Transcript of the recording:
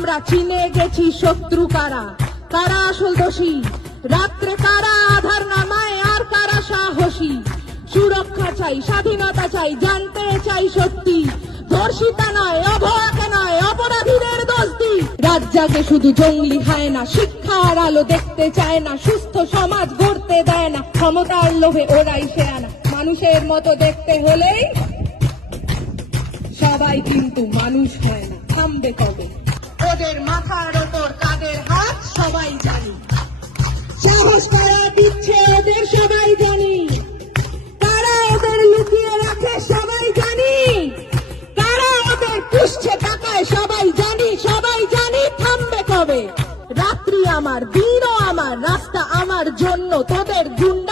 আমরা চিনে গেছি শত্রু কারা, কারা আসল দোষী, রাত্রে কারা আধার নামায় আর কারা সাহসী। সুরক্ষা চাই, স্বাধীনতা চাই, জানতে চাই সত্যি, ধর্ষিতা নয়, অভয়াকে নয়, অপরাধীদের দোষ দি। রাত জাগে শুধু জঙ্গলি হয় না, শিক্ষার আলো দেখতে চায় না, সুস্থ সমাজ গড়তে দেয় না, ক্ষমতার লোভে ওরাই সে আনা। মানুষের মতো দেখতে হলেই সবাই কিন্তু মানুষ হয় না। থামবে কবে ওদের মাথার ওপর কাদের হাত সবাই জানি, সাহস করা দিচ্ছে ওদের সবাই জানি, কারা ওদের লুকিয়ে রাখে সবাই জানি, কারা ওদের পুষছে টাকায় সবাই জানি, সবাই জানি। থামবে কবে রাত্রি আমার, দিনও আমার, রাস্তা আমার জন্য তোদের গুন্ডা